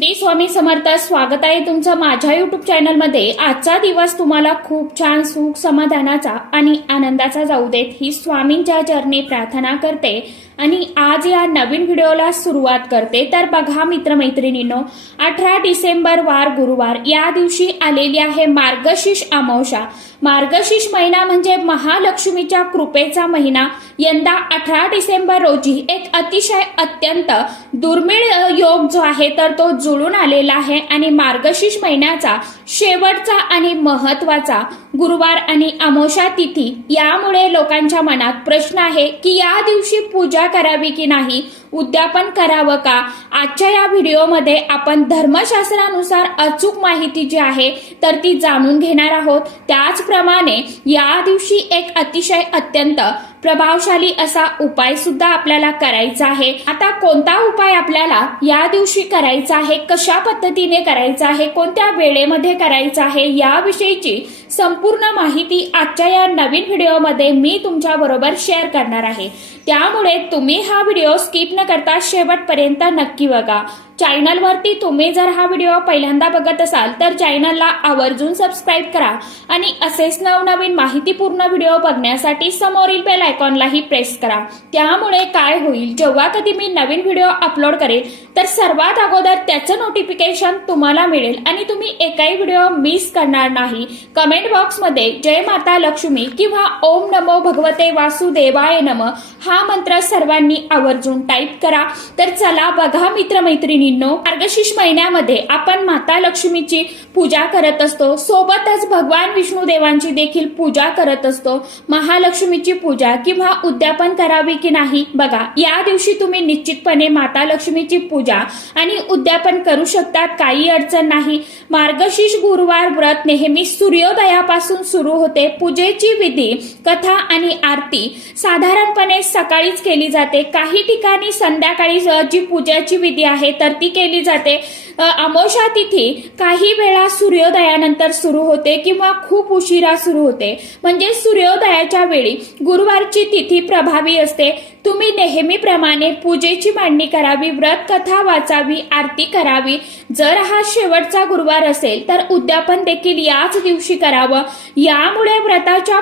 श्री स्वामी समर्थ. स्वागत आहे तुमचं माझ्या युट्यूब चॅनलमध्ये. आजचा दिवस तुम्हाला खूप छान सुख समाधानाचा आणि आनंदाचा जाऊ देत ही स्वामींच्या चरणी प्रार्थना करते आणि आज या नवीन व्हिडिओला सुरुवात करते. तर बघा मित्रमैत्रिणींनो, 18 डिसेंबर वार गुरुवार या दिवशी आलेली आहे मार्गशीर्ष अमावस्या. मार्गशीर्ष महिना म्हणजे महालक्ष्मीच्या कृपेचा महिना. यंदा 18 डिसेंबर रोजी एक अतिशय अत्यंत दुर्मिळ योग जो आहे तर तो जुळून आलेला आहे आणि मार्गशीर्ष महिन्याचा शेवटचा आणि महत्वाचा गुरुवार आणि अमावस्या तिथी. यामुळे लोकांच्या मनात प्रश्न आहे की या दिवशी पूजा करावी की नाही, उद्यापन करावं का. आजच्या या व्हिडिओमध्ये आपण धर्मशास्त्रानुसार अचूक माहिती जी आहे तर ती जाणून घेणार आहोत. त्याचप्रमाणे या दिवशी एक अतिशय अत्यंत प्रभावशाली असा उपाय सुद्धा आपल्याला करायचा आहे. आता कोणता उपाय आपल्याला या दिवशी करायचा आहे, कशा पद्धतीने करायचा आहे, कोणत्या वेळेमध्ये करायचा आहे, याविषयीची संपूर्ण माहिती आजच्या या नवीन व्हिडिओमध्ये मी तुमच्या बरोबर शेअर करणार आहे. त्यामुळे तुम्ही हा व्हिडिओ स्किप न करता शेवटपर्यंत नक्की बघा. चॅनलवरती तुम्ही जर हा व्हिडिओ पहिल्यांदा बघत असाल तर चॅनलला आवर्जून सबस्क्राईब करा आणि असेच नवनवीन माहितीपूर्ण व्हिडिओ बघण्यासाठी समोरील बेल आयकॉनलाही प्रेस करा. त्यामुळे काय होईल, जेव्हा कधी मी नवीन व्हिडिओ अपलोड करेल तर सर्वात अगोदर त्याचं नोटिफिकेशन तुम्हाला मिळेल आणि तुम्ही एकही व्हिडिओ मिस करणार नाही. कमेंट बॉक्समध्ये जय माता लक्ष्मी किंवा ओम नमो भगवते वासुदेवाय नमः हा मंत्र सर्वांनी आवर्जून टाईप करा. तर चला बघा मित्रमैत्रिणी, मार्गशीर्ष महिन्यामध्ये आपण माता लक्ष्मीची पूजा करत असतो, सोबतच भगवान विष्णू देवांची देखील पूजा करत असतो. महालक्ष्मीची पूजा किंवा उद्यापन करावी की नाही, बघा या दिवशी तुम्ही निश्चितपणे माता लक्ष्मीची पूजा आणि उद्यापन करू शकतात, काही अडचण नाही. मार्गशीर्ष गुरुवार व्रत नेहमी सूर्योदयापासून सुरू होते. पूजेची विधी, कथा आणि आरती साधारणपणे सकाळीच केली जाते. काही ठिकाणी संध्याकाळी जी पूजाची विधी आहे तर ती केली जाते. अमावस्या तिथी काही वेळा सूर्योदयानंतर सुरू होते किंवा खूप उशिरा सुरू होते. म्हणजे सूर्योदयाच्या वेळी गुरुवारची तिथी प्रभावी असते. तुम्ही नेहमीप्रमाणे पूजेची मांडणी करावी, व्रत कथा वाचावी, आरती करावी. जर हा शेवटचा गुरुवार असेल तर उद्यापन देखील याच दिवशी करावं. यामुळे व्रताच्या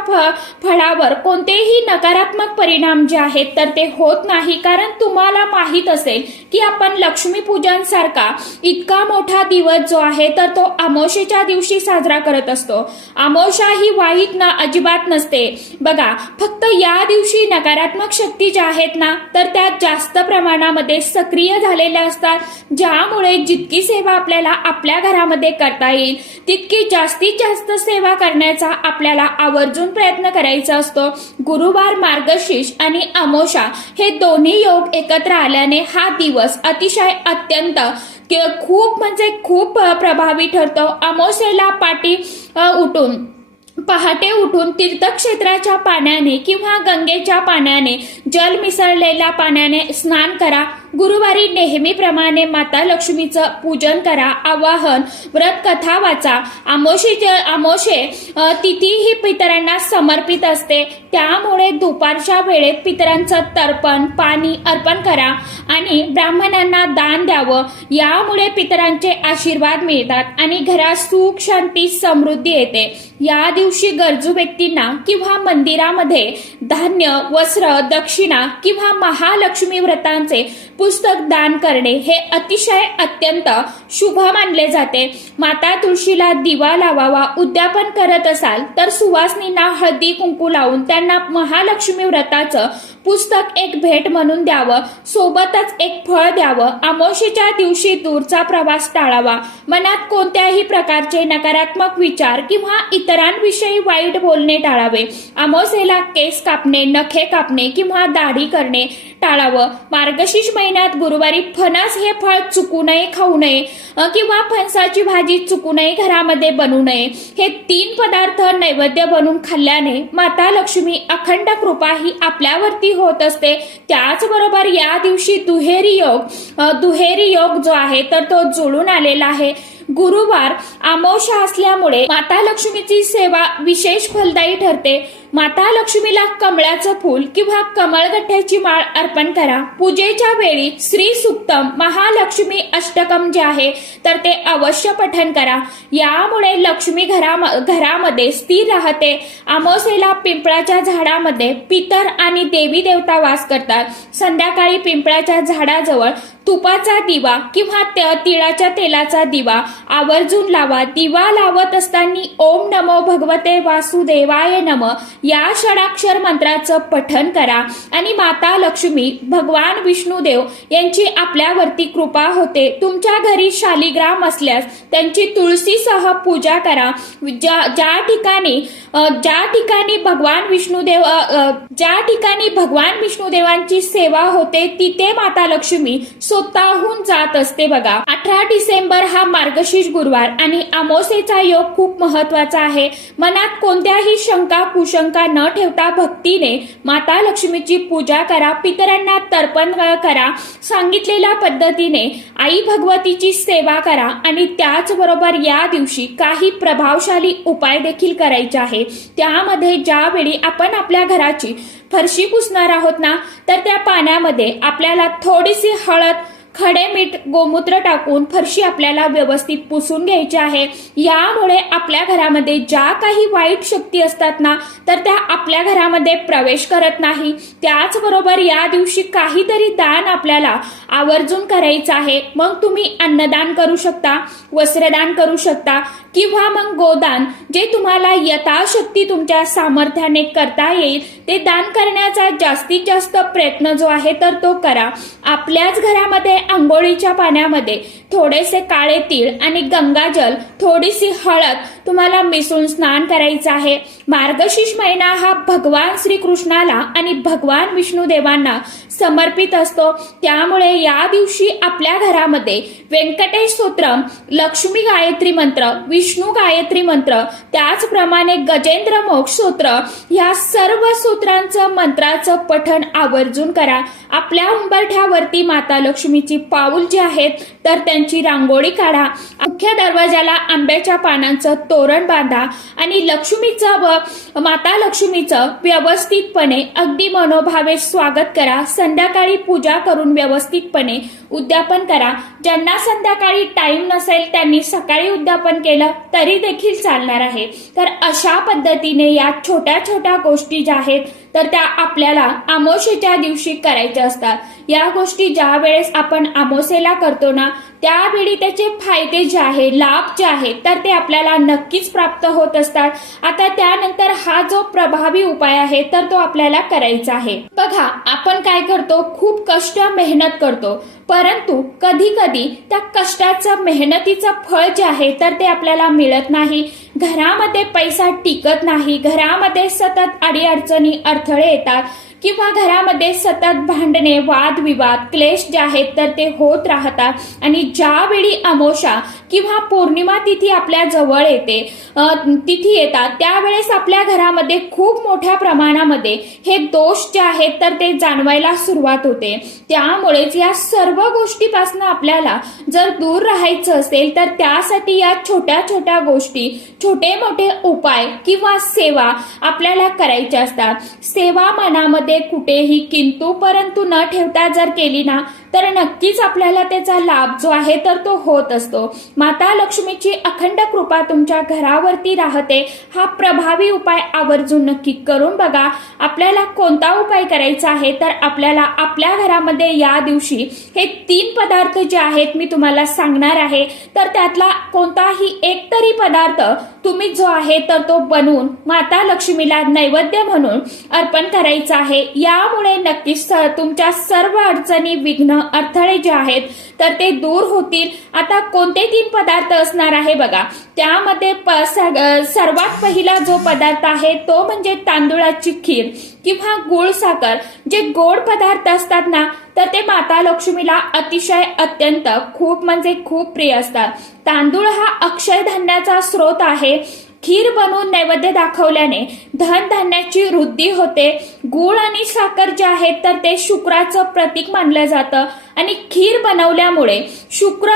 फळावर कोणतेही नकारात्मक परिणाम जे आहेत तर ते होत नाही. कारण तुम्हाला माहित असेल की आपण लक्ष्मीपूजन सारखा इतका मोठा दिवस जो आहे तर तो अमावस्येच्या दिवशी साजरा करत असतो. अमावस्या ही वाईट ना अजिबात नसते. बघा, फक्त या दिवशी नकारात्मक शक्ती ज्या आहेत ना तर त्या जास्त प्रमाणामध्ये सक्रिय झालेल्या असतात. ज्यामुळे जितकी सेवा आपल्याला आपल्या घरामध्ये करता येईल तितकी जास्तीत जास्त सेवा करण्याचा आपल्याला आवर्जून प्रयत्न करायचा असतो. गुरुवार, मार्गशीर्ष आणि अमावस्या हे दोन्ही योग एकत्र आल्याने हा दिवस अतिशय अत्यंत खूप म्हणजे खूप प्रभावी ठरतो. अमावस्येला पहाटे उठून तीर्थक्षेत्राच्या पाण्याने किंवा गंगेच्या पाण्याने, जल मिसळलेल्या पाण्याने स्नान करा. गुरुवारी नेहमीप्रमाणे माता लक्ष्मीचं पूजन करा, आवाहन, व्रत कथा वाचा. अमावस्ये तिथी ही पितरांना समर्पित असते. त्यामुळे दुपारच्या वेळेत पितरांचं तर्पण, पाणी अर्पण करा आणि ब्राह्मणांना दान द्यावं. यामुळे पितरांचे आशीर्वाद मिळतात आणि घरात सुख, शांती, समृद्धी येते. या दिवशी गरजू व्यक्तींना किंवा मंदिरामध्ये धान्य, वस्त्र, दक्षिणा किंवा महालक्ष्मी व्रतांचे पुस्तक दान करणे हे अतिशय अत्यंत शुभ मानले जाते. माता तुळशीला दिवा लावावा. उद्यापन करत असाल तर सुवासिनींना हळदी कुंकू लावून त्यांना महालक्ष्मी व्रताचं पुस्तक एक भेट म्हणून द्यावं. सोबतच एक फळ द्यावं. अमावस्येच्या दिवशी दूरचा प्रवास टाळावा. मनात कोणत्याही प्रकारचे नकारात्मक विचार किंवा इतरांविषयी वाईट बोलणे टाळावे. अमावस्येला केस कापणे, नखे कापणे किंवा दाढी करणे टाळावं. मार्गशीर्ष महिन्यात गुरुवारी फणस हे फळ चुकू नये, खाऊ नये किंवा फणसाची भाजी चुकू नये, घरामध्ये बनवू नये. हे 3 पदार्थ नैवेद्य बनवून खाल्ल्याने माता लक्ष्मी अखंड कृपा ही आपल्यावरती होत असते. त्याचबरोबर या दिवशी दुहेरी योग जो आहे तर तो जुळून आलेला आहे. गुरुवार अमावस्या असल्यामुळे माता लक्ष्मीची सेवा विशेष फलदायी ठरते. माता लक्ष्मीला कमळाचं फूल किंवा कमळगठ्ठ्याची माळ अर्पण करा। पूजेच्या वेळी श्री सुक्तम, महालक्ष्मी अष्टकम जे आहे तर ते अवश्य पठण करा। यामुळे लक्ष्मी घरामध्ये स्थिर राहते। अमावास्येला पिंपळाच्या झाडामध्ये पितर आणि देवी देवता वास करतात। संध्याकाळी पिंपळाच्या झाडाजवळ तुपाचा दिवा किंवा तिळाच्या तेलाचा दिवा आवर्जून लावा। दिवा लावत असताना ओम नमो भगवते वासुदेवाय नमः या षडाक्षर मंत्राचं पठण करा आणि माता लक्ष्मी, भगवान विष्णुदेव यांची आपल्यावरती कृपा होते। तुमच्या घरी शालिग्राम असल्यास त्यांची तुळशीसह पूजा करा। ज्या ठिकाणी भगवान विष्णुदेवांची सेवा होते तिथे माता लक्ष्मी स्वतःहून जात असते बघा। 18 डिसेंबर हा मार्गशीर्ष गुरुवार आणि अमावास्येचा योग खूप महत्वाचा आहे। मनात कोणत्याही शंका कुशंका न ठेवता भक्तीने माता लक्ष्मीची पूजा करा। पितरांना तर्पण करा। सांगितलेल्या पद्धतीने आई भगवतीची सेवा करा आणि त्याचबरोबर या दिवशी काही प्रभावशाली उपाय देखील करायचे आहे। त्यामध्ये ज्यावेळी आपण आपल्या घराची फरशी पुसणार आहोत ना, तर त्या पाण्यामध्ये आपल्याला थोडीशी हळद, खडे मीठ, गोमूत्र टाकून फरशी आपल्याला व्यवस्थित पुसून घ्यायची आहे। यामुळे आपल्या घरामध्ये ज्या काही वाईट शक्ती असतात ना, तर त्या आपल्या घरामध्ये प्रवेश करत नाही। त्याचबरोबर या दिवशी काहीतरी दान आपल्याला आवर्जून करायचं आहे। मग तुम्ही अन्नदान करू शकता, वस्त्रदान करू शकता किंवा मग गोदान, जे तुम्हाला यथाशक्ती तुमच्या सामर्थ्याने करता येईल ते दान करण्याचा जास्तीत जास्त प्रयत्न जो आहे तर तो करा। आपल्याच घरामध्ये आंघोळीच्या पाण्यामध्ये थोडेसे काळे तीळ आणि गंगाजल, थोडीशी हळद तुम्हाला मिसळून स्नान करायचं आहे। मार्गशीर्ष महिना हा भगवान श्रीकृष्णाला आणि भगवान विष्णुदेवांना समर्पित असतो। त्यामुळे या दिवशी आपल्या घरामध्ये व्यंकटेश स्तोत्रम, लक्ष्मी गायत्री मंत्र, विष्णू गायत्री मंत्र, त्याचप्रमाणे गजेंद्र मोक्ष स्तोत्र या सर्व स्तोत्रांचं मंत्राचं पठण आवर्जून करा। आपल्या उंबरठ्यावरती माता लक्ष्मीची पाऊल जी आहेत तर त्यांची रांगोळी काढा। मुख्य दरवाजाला आंब्याच्या पानांचं तोरण बांधा आणि माता लक्ष्मीचं व्यवस्थितपणे अगदी मनोभावे स्वागत करा। संध्याकाळी पूजा करून व्यवस्थितपणे उद्यापन करा। ज्यांना संध्याकाळी टाइम नसेल त्यांनी सकाळी उद्यापन केलं तरी देखील चालणार आहे। तर अशा पद्धतीने या छोट्या छोट्या गोष्टी ज्या आहेत तर त्या आपल्याला अमावास्येच्या दिवशी करायच्या असतात। या गोष्टी ज्या वेळेस आपण अमावास्येला करतो ना, त्यावेळी त्याचे फायदे जे आहे, लाभ जे आहेत तर ते आपल्याला नक्कीच प्राप्त होत असतात। आता त्यानंतर हा जो प्रभावी उपाय आहे तर तो आपल्याला करायचा आहे। बघा, आपण काय करतो, खूप कष्ट मेहनत करतो, परंतु कधी कधी त्या कष्टाचं, मेहनतीचं फळ जे आहे तर ते आपल्याला मिळत नाही। घरामध्ये पैसा टिकत नाही, घरामध्ये सतत अडीअडचणी, अडथळे येतात किंवा घरामध्ये सतत भांडणे, वादविवाद, क्लेश जे आहेत तर ते होत राहतात। आणि ज्यावेळी अमावस्या किंवा पौर्णिमा तिथी आपल्या जवळ येतात त्यावेळेस आपल्या घरामध्ये खूप मोठ्या प्रमाणामध्ये हे दोष जे आहेत तर ते जाणवायला सुरुवात होते। त्यामुळेच या सर्व गोष्टीपासून आपल्याला जर दूर राहायचं असेल तर त्यासाठी या छोट्या छोट्या गोष्टी, छोटे मोठे उपाय किंवा सेवा आपल्याला करायच्या असतात। सेवा मनामध्ये कुठेही किंतु परंतु न ठेवता जर केली ना तर नक्कीच आपल्याला त्याचा लाभ जो आहे तर तो होत असतो। माता लक्ष्मीची अखंड कृपा तुमच्या घरावरती राहते। हा प्रभावी उपाय आवर्जून नक्की करून बघा। आपल्याला कोणता उपाय करायचा आहे तर आपल्याला आपल्या घरामध्ये या दिवशी हे 3 पदार्थ जे आहेत मी तुम्हाला सांगणार आहे, तर त्यातला कोणताही एक तरी पदार्थ तुम्ही जो आहे तर तो बनवून माता लक्ष्मीला नैवेद्य म्हणून अर्पण करायचा आहे। यामुळे नक्कीच तुमच्या सर्व अडचणी, विघ्न, अडथळे जे आहेत तर ते दूर होतील। आता कोणते 3 पदार्थ असणार आहे बघा, त्यामध्ये सर्वात पहिला जो पदार्थ आहे तो म्हणजे तांदूळाची खीर किंवा गुळ साखर। जे गोड पदार्थ असतात ना तर ते माता लक्ष्मीला अतिशय अत्यंत खूप म्हणजे खूप प्रिय असतात। तांदूळ हा अक्षय धान्याचा स्रोत आहे खीर बनवून नैवेद्य दाखवल्याने धनधान्याची वृद्धी होते. गूळ आणि साखर जे आहेत तर ते शुक्राचं प्रतीक मानलं जातं आणि खीर बनवल्यामुळे शुक्र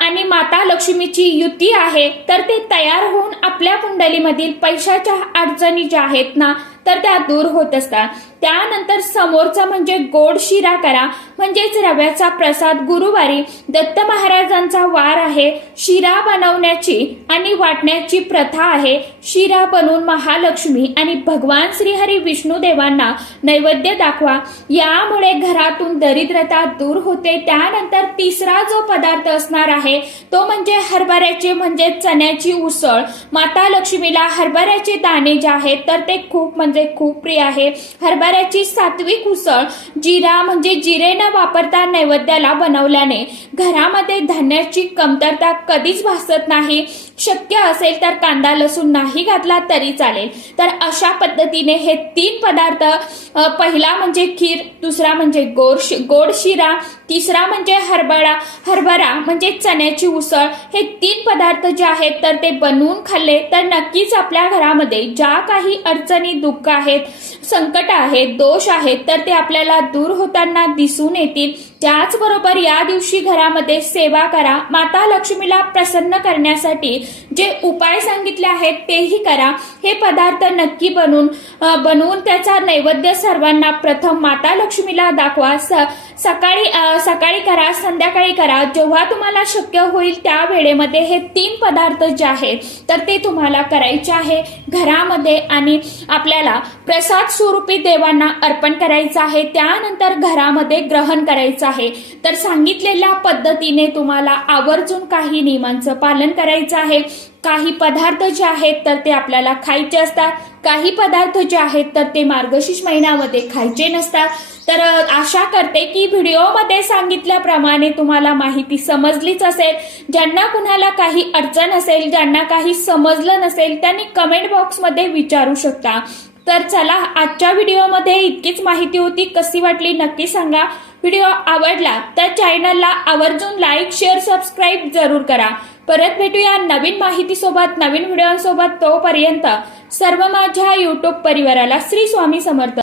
आणि माता लक्ष्मीची युती आहे तर ते तयार होऊन आपल्या कुंडलीमधील पैशाच्या अडचणी ज्या आहेत ना तर त्या दूर होत असतात. त्यानंतर समोरचा म्हणजे गोड शिरा करा, म्हणजेच रव्याचा प्रसाद. गुरुवारी दत्त महाराजांचा वार आहे. शिरा बनवण्याची आणि वाटण्याची प्रथा आहे. शिरा बनवून महालक्ष्मी आणि भगवान श्रीहरी विष्णू देवांना नैवेद्य दाखवा, यामुळे घरातून दरिद्रता दूर होते. त्यानंतर तिसरा जो पदार्थ असणार आहे तो म्हणजे हरभऱ्याचे म्हणजे चण्याची उसळ. माता लक्ष्मीला हरभऱ्याचे दाणे जे आहेत तर ते खूप प्रिय आहे. हरभऱ्याची सात्विक उसळ जिरा म्हणजे जिरे न वापरता नैवेद्याला बनवल्याने घरामध्ये धान्याची कमतरता कधीच भासत नाही. शक्य असेल तर कांदा लसूण नाही घातला तरी चालेल. तर अशा पद्धतीने हे 3 पदार्थ, पहिला म्हणजे खीर, दुसरा म्हणजे गोड शिरा, तिसरा म्हणजे हरभरा म्हणजे चण्याची उसळ, हे 3 पदार्थ जे आहेत तर ते बनवून खाल्ले तर नक्कीच आपल्या घरामध्ये ज्या काही अडचणी, दुःख आहेत, संकट आहेत, दोष आहेत तर ते आपल्याला दूर होताना दिसून येतील. त्याचबरोबर या दिवशी घरामध्ये सेवा करा. माता लक्ष्मीला प्रसन्न करण्यासाठी जे उपाय सांगितले आहेत तेही करा. हे पदार्थ नक्की बनवून त्याचा नैवेद्य सर्वांना प्रथम माता लक्ष्मीला दाखवा. सकाळी करा, संध्याकाळी करा, जेव्हा तुम्हाला शक्य होईल त्या वेळेमध्ये हे 3 पदार्थ जे आहेत तर ते तुम्हाला करायचे आहे घरामध्ये आणि आपल्याला प्रसाद स्वरूपी देवांना अर्पण करायचं आहे. त्यानंतर घरामध्ये ग्रहण करायचं आहे. तर सांगितलेल्या पद्धतीने तुम्हाला आवर्जून काही नियमांचं पालन करायचं आहे. काही पदार्थ जे आहेत तर ते आपल्याला खायचे असतात, काही पदार्थ जे आहेत तर ते मार्गशीर्ष महिन्यामध्ये खायचे नसतात. तर आशा करते की व्हिडिओमध्ये सांगितल्याप्रमाणे तुम्हाला माहिती समजलीच असेल. ज्यांना कुणाला काही अडचण असेल, ज्यांना काही समजलं नसेल त्यांनी कमेंट बॉक्समध्ये विचारू शकता. तर चला, आजच्या व्हिडिओमध्ये इतकीच माहिती होती. कशी वाटली नक्की सांगा. व्हिडिओ आवडला तर चॅनलला आवर्जून लाईक, शेअर, सबस्क्राईब जरूर करा. परत भेटूया नवीन माहितीसोबत, नवीन व्हिडिओसोबत. तोपर्यंत सर्व माझ्या युट्यूब परिवाराला श्री स्वामी समर्थ.